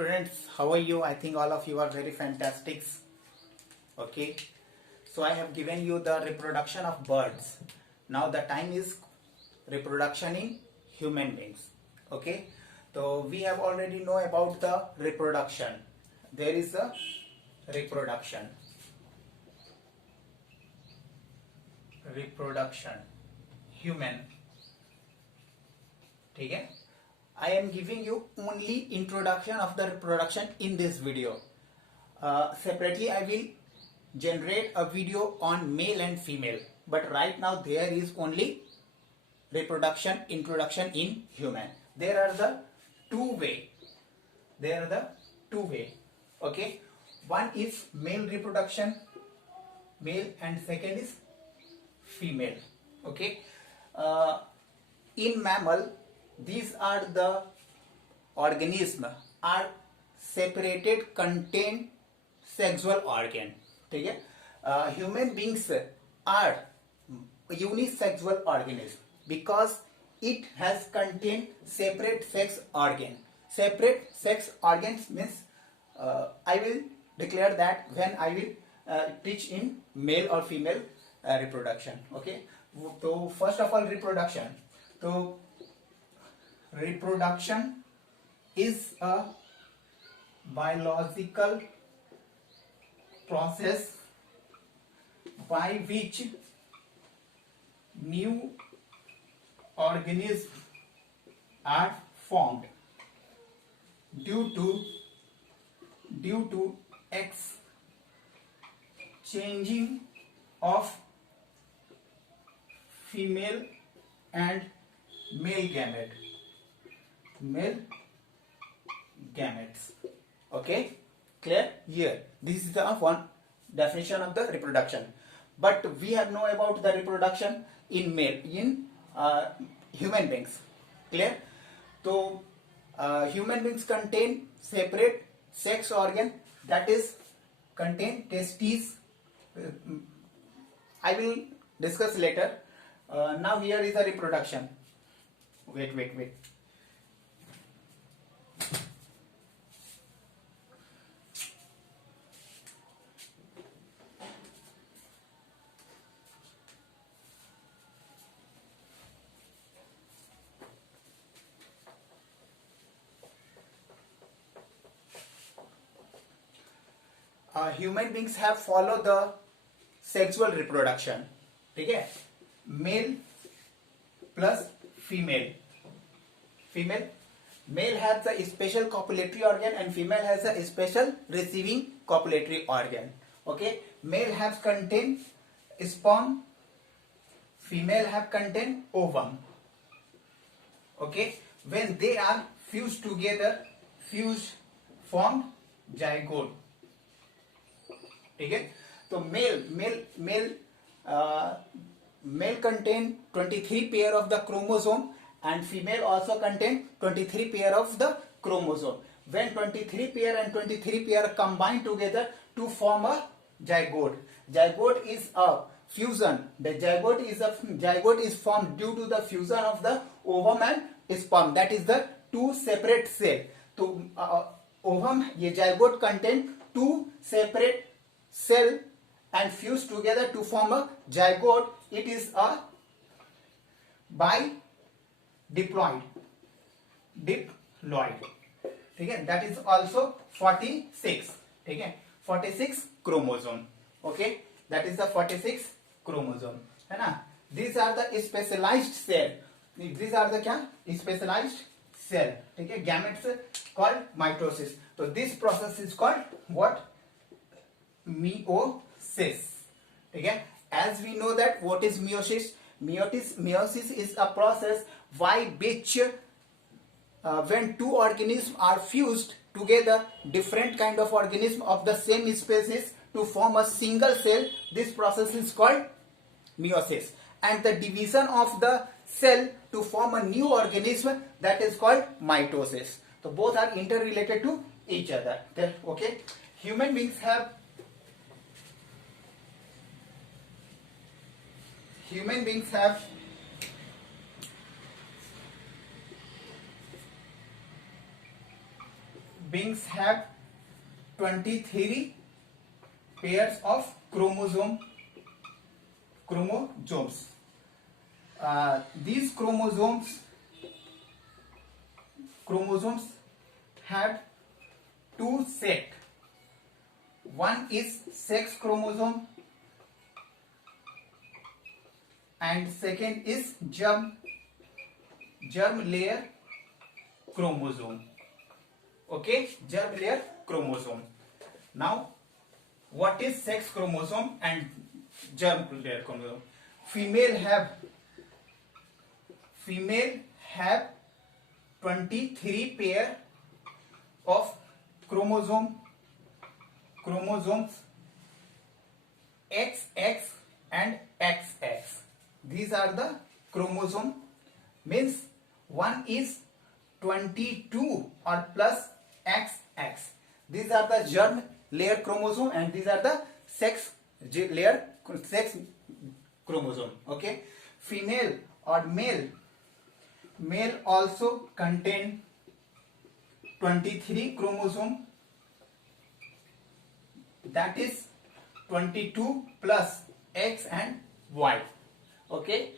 students, how are you? I think all of you are very fantastic. Okay, so I have given you the reproduction of birds. Now the time is reproduction in human beings. Okay, so we have already know about the reproduction. There is a reproduction, human. ठीक है? I am giving you only introduction of the reproduction in this video. Separately, I will generate a video on male and female. But right now there is only introduction in human. There are the two way. Okay. One is male reproduction, male, and second is female. Okay. In mammal, these are the organism are separated contain sexual organ. ठीक है? Human beings are unisexual organism because it has contained separate sex organ. Separate sex organs means I will declare that when I will teach in male or female reproduction. Okay. So first of all, reproduction. So reproduction is a biological process by which new organisms are formed due to exchanging of female and male gametes. Okay, clear? Here this is the one definition of the reproduction, but we have know about the reproduction in human beings. Clear? So human beings contain separate sex organ, that is contain testes. I will discuss later. Now here is a reproduction. Wait. Human beings have followed the sexual reproduction. ठीक है? Male plus female. Male has a special copulatory organ and female has a special receiving copulatory organ. Okay? Male has contain sperm, female have contain ovum. Okay? When they are fused together, formed zygote. ठीक है? तो male contain 23 pair of the chromosome and female also contain 23 pair of the chromosome. When 23 pair and 23 pair combine together to form a zygote. Zygote is a fusion. The zygote is formed due to the fusion of the ovum and sperm. That is the two separate cell. तो ovum, ये zygote contain two separate cell and fuse together to form a zygote. It is a diploid. ठीक है? That is also 46. ठीक है? 46 chromosome. Okay, that is the 46 chromosome. है ना? These are the specialized cell. These are the क्या? Specialized cell. ठीक है? Gametes called mitosis. So this process is called what? Meiosis. ठीक है? As we know that what is meiosis? Meiosis is a process by which when two organisms are fused together, different kind of organism of the same species to form a single cell, this process is called meiosis. And the division of the cell to form a new organism, that is called mitosis. So both are interrelated to each other. Okay? Human beings have beings have 23 pairs of chromosomes. These chromosomes have two sets. One is sex chromosome and second is germ layer chromosome. Okay, germ layer chromosome. Now, what is sex chromosome and germ layer chromosome? Female have 23 pair of chromosomes XX and XX. These are the chromosome, means one is 22 or plus XX. These are the germ layer chromosome and these are the sex chromosome. Okay, female or male also contain 23 chromosome, that is 22 plus X and Y. Okay,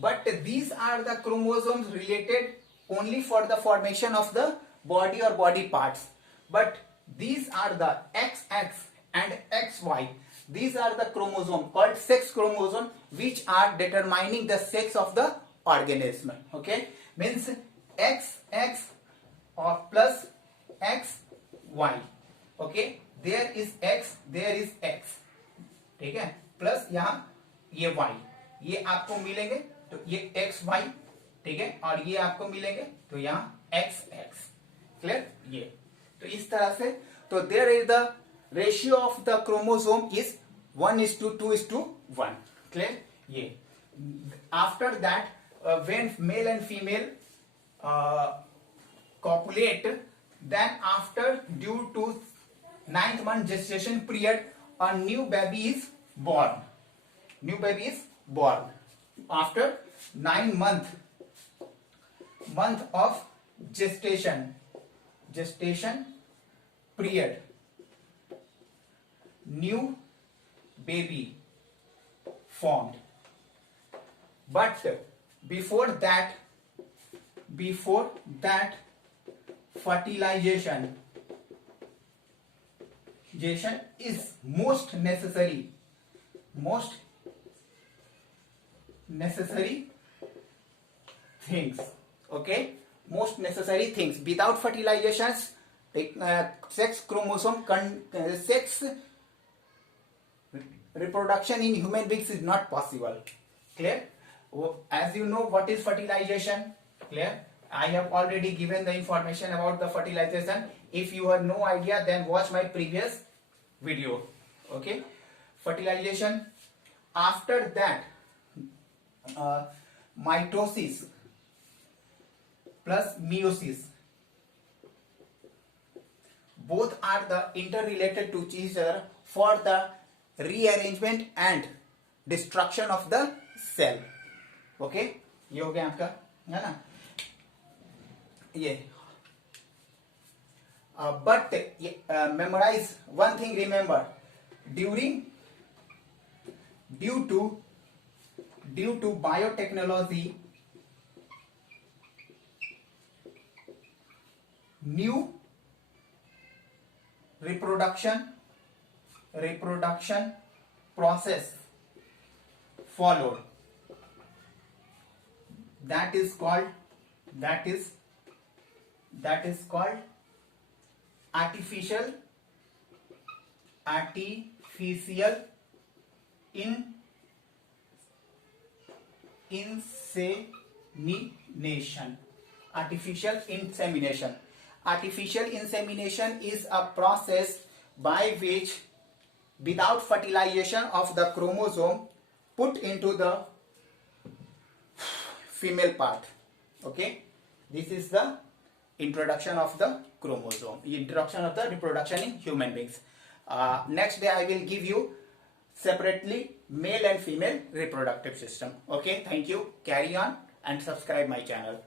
but these are the chromosomes related only for the formation of the body or body parts, but these are the XX and XY. These are the chromosome called sex chromosome, which are determining the sex of the organism. Okay, means XX or plus XY. Okay, there is X, there is X. ठीक है, plus यहाँ ये Y, ये आपको मिलेंगे तो ये XY, ठीक है, और ये आपको मिलेंगे तो यहाँ XX. क्लियर? ये तो इस तरह से, तो there is the ratio of the chromosome is 1:2:1. Clear? ये after that when male and female copulate, then after due to 9th month gestation period, a new baby is born. After 9 month of gestation period, new baby formed. But before that fertilization is most necessary things. Okay, most necessary things. Without fertilizations, sex chromosome sex reproduction in human beings is not possible. Clear? As you know, what is fertilization? Clear? I have already given the information about the fertilization. If you have no idea, then watch my previous video. Okay, fertilization. After that, mitosis plus meiosis, both are the interrelated to each other for the rearrangement and destruction of the cell. Okay, ये हो गया आपका, है ना ये. But memorize one thing, remember, due to biotechnology, new reproduction process followed. That is called artificial insemination. Artificial insemination is a process by which, without fertilization of the chromosome put into the female part. Okay, this is the introduction of the chromosome, introduction of the reproduction in human beings. Next day I will give you separately male and female reproductive system. Okay, thank you. Carry on and subscribe my channel.